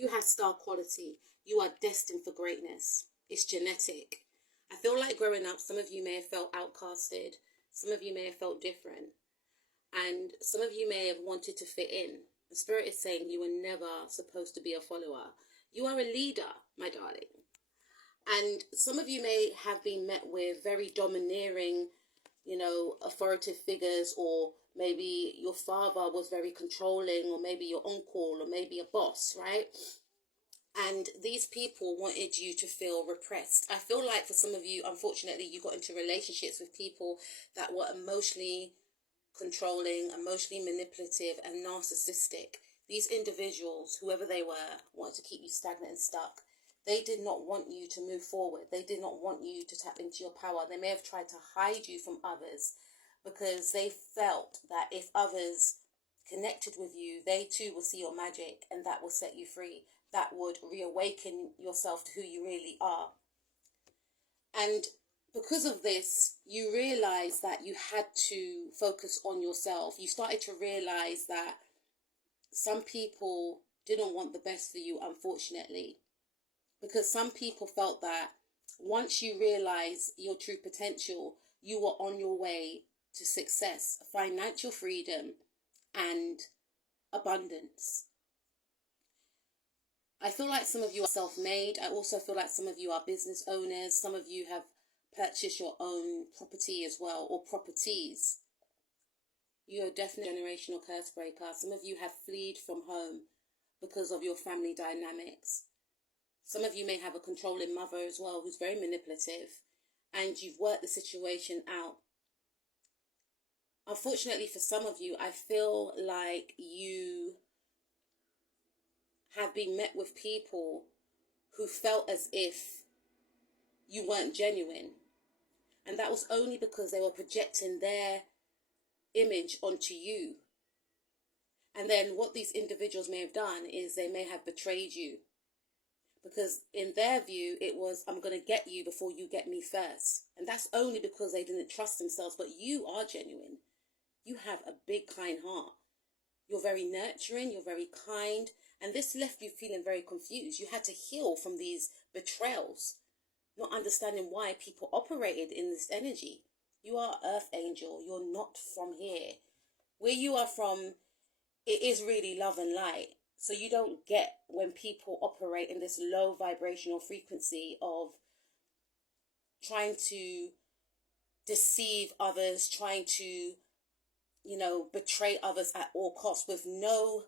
You have star quality. You are destined for greatness. It's genetic. I feel like growing up, some of you may have felt outcasted. Some of you may have felt different. And some of you may have wanted to fit in. The Spirit is saying you were never supposed to be a follower. You are a leader, my darling. And some of you may have been met with very domineering, authoritative figures, or maybe your father was very controlling, or maybe your uncle, or maybe a boss, right? And these people wanted you to feel repressed. I feel like for some of you, unfortunately, you got into relationships with people that were emotionally controlling, emotionally manipulative, and narcissistic. These individuals, whoever they were, wanted to keep you stagnant and stuck. They did not want you to move forward. They did not want you to tap into your power. They may have tried to hide you from others because they felt that if others connected with you, they too will see your magic, and that will set you free. That would reawaken yourself to who you really are. And because of this, you realize that you had to focus on yourself. You started to realize that some people didn't want the best for you, unfortunately, because some people felt that once you realize your true potential, you were on your way to success, financial freedom, and abundance. I feel like some of you are self-made. I also feel like some of you are business owners. Some of you have purchased your own property as well, or properties. You're definitely a generational curse breaker. Some of you have fled from home because of your family dynamics. Some of you may have a controlling mother as well who's very manipulative, and you've worked the situation out. Unfortunately for some of you, I feel like you have been met with people who felt as if you weren't genuine. And that was only because they were projecting their image onto you. And then what these individuals may have done is they may have betrayed you. Because in their view, it was, I'm going to get you before you get me first. And that's only because they didn't trust themselves. But you are genuine. You have a big, kind heart. You're very nurturing. You're very kind. And this left you feeling very confused. You had to heal from these betrayals, not understanding why people operated in this energy. You are earth angel. You're not from here. Where you are from, it is really love and light. So you don't get when people operate in this low vibrational frequency of trying to deceive others, trying to, betray others at all costs with no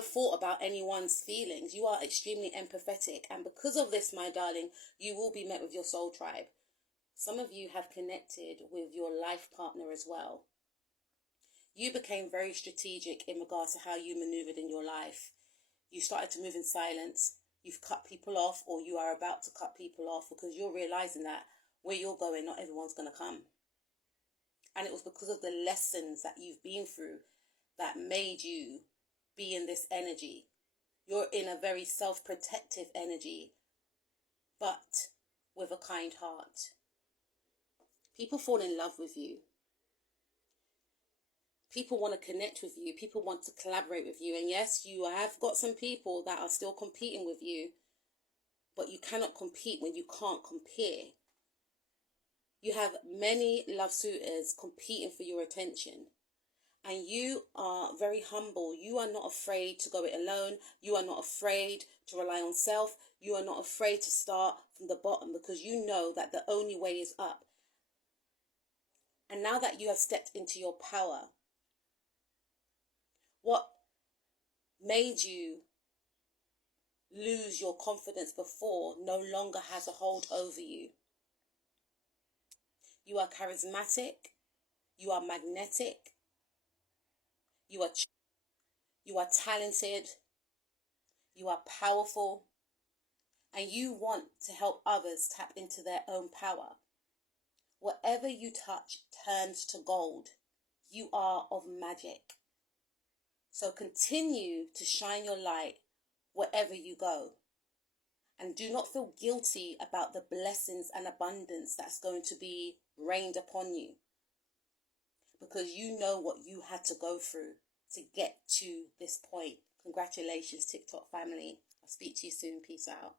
thought about anyone's feelings. You are extremely empathetic. And because of this, my darling, you will be met with your soul tribe. Some of you have connected with your life partner as well. You became very strategic in regards to how you maneuvered in your life. You started to move in silence. You've cut people off, or you are about to cut people off, because you're realizing that where you're going, not everyone's going to come. And it was because of the lessons that you've been through that made you be in this energy. You're in a very self-protective energy, but with a kind heart. People fall in love with you. People want to connect with you. People want to collaborate with you. And yes, you have got some people that are still competing with you, but you cannot compete when you can't compare. You have many love suitors competing for your attention. And you are very humble. You are not afraid to go it alone. You are not afraid to rely on self. You are not afraid to start from the bottom, because you know that the only way is up. And now that you have stepped into your power, what made you lose your confidence before no longer has a hold over you. You are charismatic. You are magnetic. You are talented. You are powerful. And you want to help others tap into their own power. Whatever you touch turns to gold. You are of magic. So continue to shine your light wherever you go. And do not feel guilty about the blessings and abundance that's going to be rained upon you. Because you know what you had to go through to get to this point. Congratulations, TikTok family. I'll speak to you soon. Peace out.